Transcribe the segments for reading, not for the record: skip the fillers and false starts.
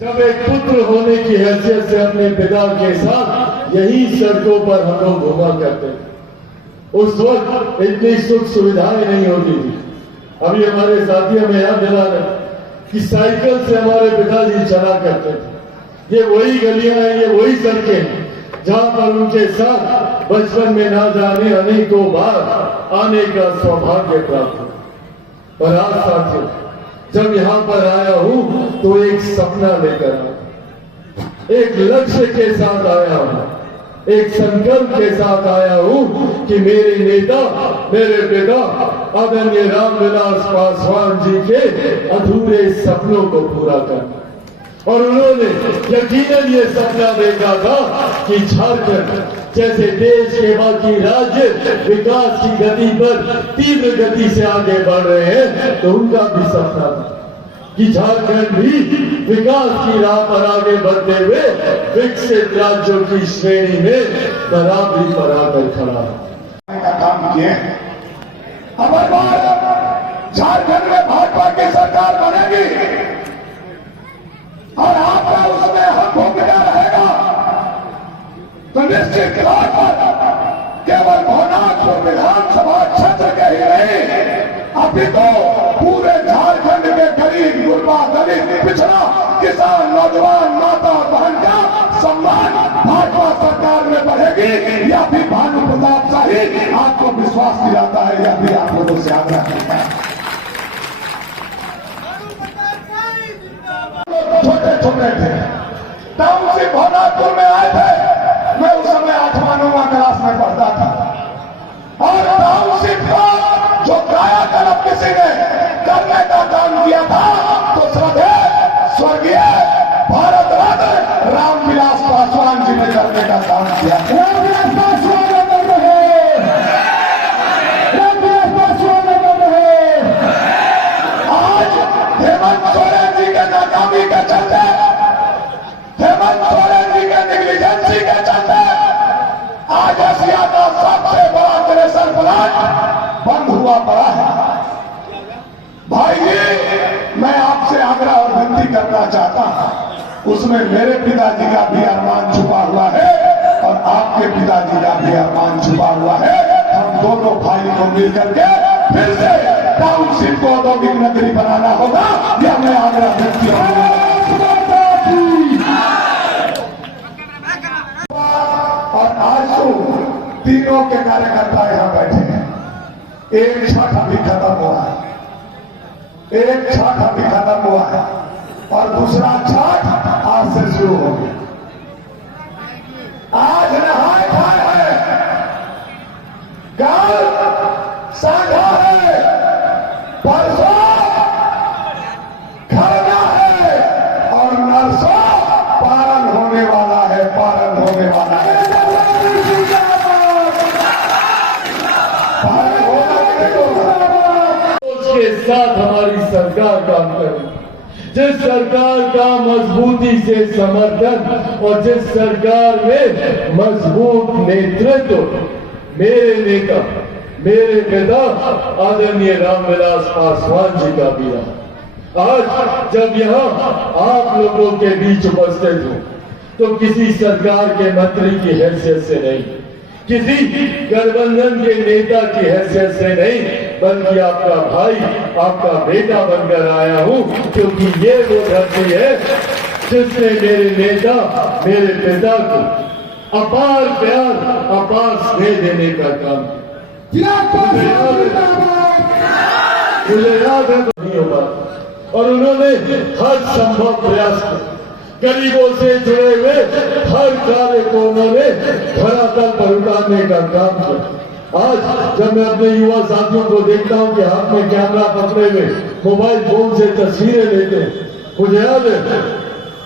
जब एक पुत्र होने की हैसियत से अपने पिता के साथ यही सड़कों पर हम लोग घूमा करते थे। उस वक्त इतनी सुख सुविधाएं नहीं होती थी। अभी हमारे साथियों में याद दिला रहे कि साइकिल से हमारे पिताजी चला करते थे। ये वही गलियां हैं, ये वही सड़कें हैं जहां पर उनके साथ बचपन में ना जाने अनेकों बार आने का सौभाग्य प्राप्त हुआ। और आज साथियों, जब यहां पर आया हूं तो एक सपना लेकर आया, एक लक्ष्य के साथ आया हूं, एक संकल्प के साथ आया हूं कि मेरे नेता, मेरे पिता आदरणीय रामविलास पासवान जी के अधूरे सपनों को पूरा करना। और उन्होंने यकीनन ये सपना देखा था कि झारखंड जैसे देश के बाकी राज्य विकास की गति पर तीव्र गति से आगे बढ़ रहे हैं, तो उनका भी सपना था कि झारखंड भी विकास की राह पर आगे बढ़ते हुए विकसित राज्यों की श्रेणी में बराबरी पर आकर खड़ा है। का काम किए। अगर झारखंड में भाजपा की सरकार बनेगी और आपका उसमें हम भूमिका रहेगा, तो निश्चित तौर पर केवल भवनाथपुर विधानसभा क्षेत्र के ही नहीं, अभी तो पूरे झारखंड के गरीब, गुरबा, दलित, पिछड़ा, किसान, नौजवान, माता और बहन का सम्मान भाजपा सरकार में बढ़ेगी। यह भी भानु प्रताप शाही आपको विश्वास दिलाता है, यह भी आप लोगों से आग्रह करता है। छोटे छोटे थे, टाउनशिप भवनाथपुर में आए थे। मैं उस समय 8वां-9वां क्लास में पढ़ता था और टाउनशिप का जो कायाकल्प किसी ने करने का काम किया था, तो श्रद्धेय स्वर्गीय भारत रत्न रामविलास पासवान जी ने करने का काम किया। रामविलास पासवान आज हेमंत सोरेन जी के नाकामी के चलते, हेमंत सोरेन जी के नेग्लिजेंसी के चलते आज एशिया का सबसे बड़ा क्रेशर प्लांट बंद हुआ पड़ा है। भाई जी, मैं आपसे आग्रह और विनती करना चाहता हूं, उसमें मेरे पिताजी का भी अरमान छुपा हुआ है और आपके पिताजी का भी अरमान छुपा हुआ है। हम दोनों भाई को मिलकर के फिर से टाउनशिप को औद्योगिक नगरी बनाना होगा, यह मैं आग्रह व्यक्त करूंगा। और आज तो तीनों के कार्यकर्ता यहां बैठे हैं। एक छठ अभी खत्म हुआ है, एक छठ अभी खत्म हुआ है और दूसरा छठ आज से शुरू हो गया। आज नहाए खाए हैं, कल साझा है, परसों खरना है और नरसों पारण होने वाला है, पारण होने वाला है। उसके साथ हमारी सरकार काम करे, जिस सरकार का मजबूती से समर्थन और जिस सरकार में मजबूत नेतृत्व मेरे नेता, मेरे पिता आदरणीय रामविलास पासवान जी का भी रहा। आज जब यहाँ आप लोगों के बीच उपस्थित हो, तो किसी सरकार के मंत्री की हैसियत से नहीं, किसी गठबंधन के नेता की हैसियत से नहीं, बल्कि आपका भाई, आपका बेटा बनकर आया हूं, क्योंकि ये वो धरती है जिसने मेरे नेता, मेरे पिता को अपार प्यार, अपार स्नेह देने का काम किया। मुझे याद है नहीं होगा, और उन्होंने हर संभव प्रयास किया। गरीबों से जुड़े हुए हर कार्य को उन्होंने धरातल पर उतारने का काम किया। आज जब मैं अपने युवा साथियों को देखता हूं कि हाथ में कैमरा पकड़े हुए मोबाइल फोन से तस्वीरें लेते, मुझे याद है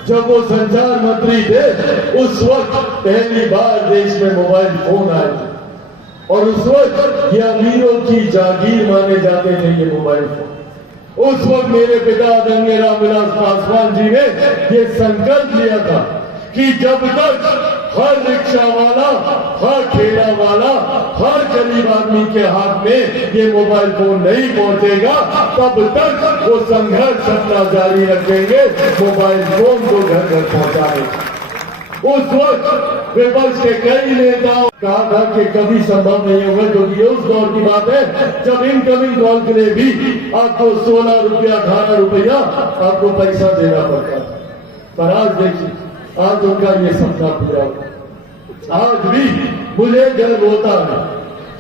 जब वो संचार मंत्री थे, उस वक्त पहली बार देश में मोबाइल फोन आए थे और उस वक्त ये अमीरों की जागीर माने जाते थे ये मोबाइल फोन। उस वक्त मेरे पिता आदरणीय रामविलास पासवान जी ने ये संकल्प लिया था कि जब तक हर रिक्शा वाला, हर ठेला वाला, हर गरीब आदमी के हाथ में ये मोबाइल फोन नहीं पहुंचेगा, तब तक वो संघर्ष अपना जारी रखेंगे मोबाइल फोन को घर घर पहुंचाने। उस वक्त विपक्ष के कई नेताओं कहा था कि कभी संभव नहीं होगा, क्योंकि उस दौर की बात है जब इनकमिंग कॉल के लिए भी आपको 16 रुपया 18 रुपया आपको पैसा देना पड़ता था। पर आज देखिए, आज उनका ये सपना पूरा हुआ। आज भी मुझे गर्व होता है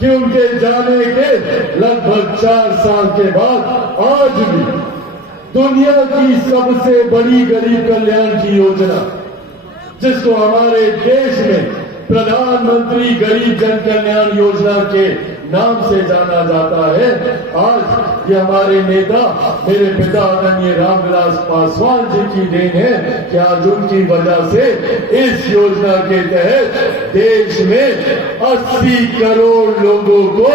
कि उनके जाने के लगभग 4 साल के बाद आज भी दुनिया की सबसे बड़ी गरीब कल्याण की योजना, जिसको हमारे देश में प्रधानमंत्री गरीब जन कल्याण योजना के नाम से जाना जाता है, आज ये हमारे नेता मेरे पिता आदरणीय रामविलास पासवान जी की देन है कि आज उनकी वजह से इस योजना के तहत देश में 80 करोड़ लोगों को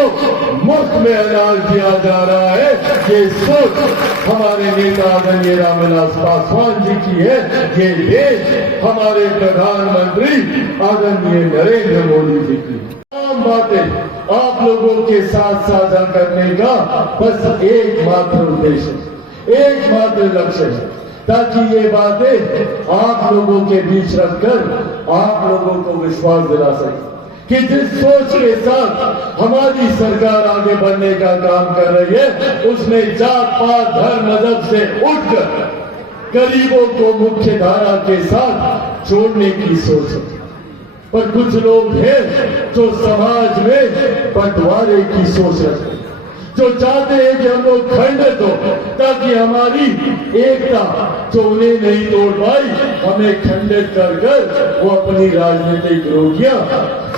मुफ्त में अनाज दिया जा रहा है। ये सोच हमारे नेता आदरणीय रामविलास पासवान जी की है, ये देश हमारे प्रधानमंत्री आदरणीय नरेंद्र मोदी जी की। तमाम बातें आप लोगों के साथ साझा करने का बस एकमात्र उद्देश्य, एकमात्र लक्ष्य है, ताकि ये बातें आप लोगों के बीच रखकर आप लोगों को विश्वास दिला सके कि जिस सोच के साथ हमारी सरकार आगे बढ़ने का काम कर रही है, उसमें जात पात धर्म मजहब से उठकर गरीबों को मुख्य धारा के साथ जोड़ने की सोच है। पर कुछ लोग हैं जो समाज में बंटवारे की सोच रखते हैं, जो चाहते हैं कि हम लोग खंडित हो, ताकि हमारी एकता जो उन्हें नहीं तोड़ पाई, हमें खंडित कर कर वो अपनी राजनीतिक रोटियां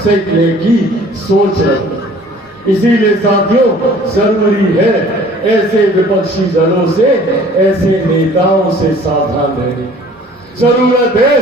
सेकने की सोच रखते हैं। इसीलिए साथियों, जरूरी है ऐसे विपक्षी दलों से, ऐसे नेताओं से सावधान रहने की जरूरत है।